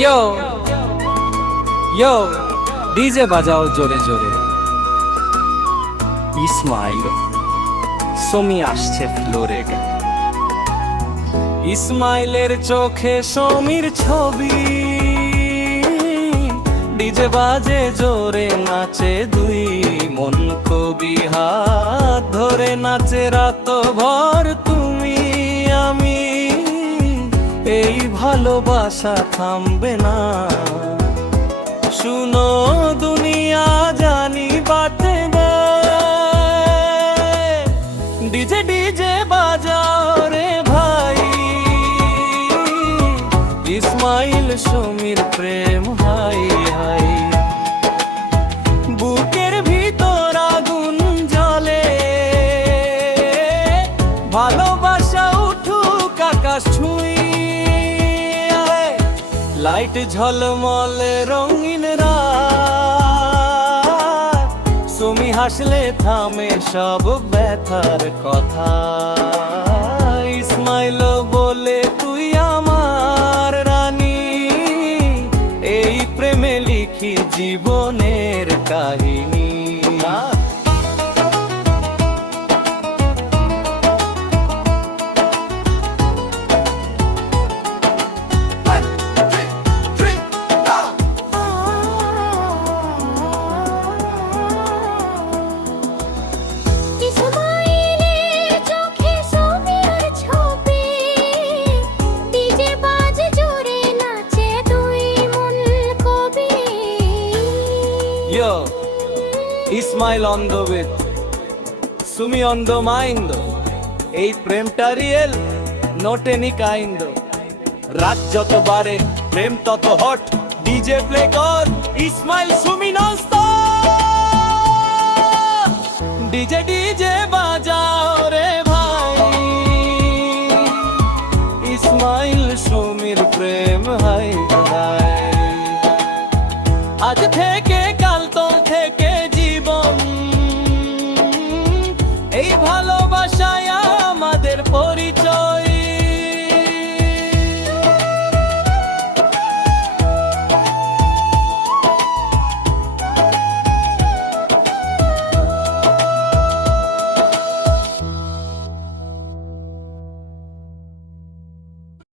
ইয়ো ইয়ো DJ বাজাও জোরে জোরে। ইসমাইল সমি আসছে ফ্লোরে। ইসমাইলের চোখে সমীর ছবি, ডিজে বাজে জোরে নাচে দুই মন কবি, হাত ধরে নাচে রাত ভর তুমি আমি, এই ভালোবাসা থামবে না। শুনো দুনিয়া জানি বাতে ডিজে ডিজে বাজাও রে ভাই, ইসমাইল সমীর প্রেম হাই হাই। বুকের ভিতর আগুন জ্বলে, ভালোবাসা উঠুক আকাশ ছুঁয়ে, লাইট ঝলমলে রঙিন রাত, তুমি হাসলে থামে সব ব্যথার কথা। ইসমাইল বলে তুই আমার রানী, এই প্রেমে লিখি জীবনের কাহিনী। Ismail on the with, Sumi on the mind, এই প্রেমটা রিয়েল নট এনি কাইন্ড। রাত যত বাড়ে প্রেম তত হট, ডিজে প্লে কর।